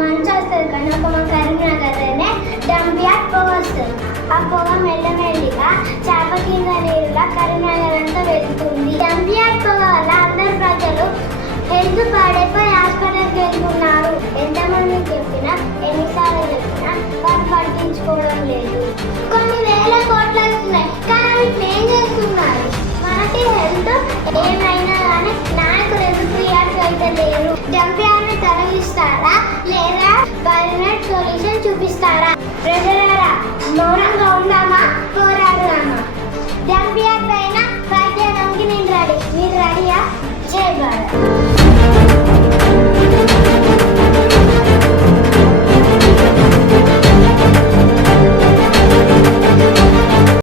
మంచి వస్తుంది కానీ ఒక మా కరీంనగర్లోనే డంపియాట్ పొగ వస్తుంది. ఆ పొగ మెల్లమెల్లిగా చేప కింద నీరుగా కరీంనగర్ అంతా వెళ్తుంది డంపియాట్ పొగ వల్ల అందరు ప్రజలు హెల్త్ పాడైపోయి హాస్పిటల్కి వెళ్తున్నారు. ఎంతమంది చెప్పినా ఎన్నిసార్లు చెప్పినా వాళ్ళు పట్టించుకోవడం లేదు. సొల్యూషన్ చూపిస్తారా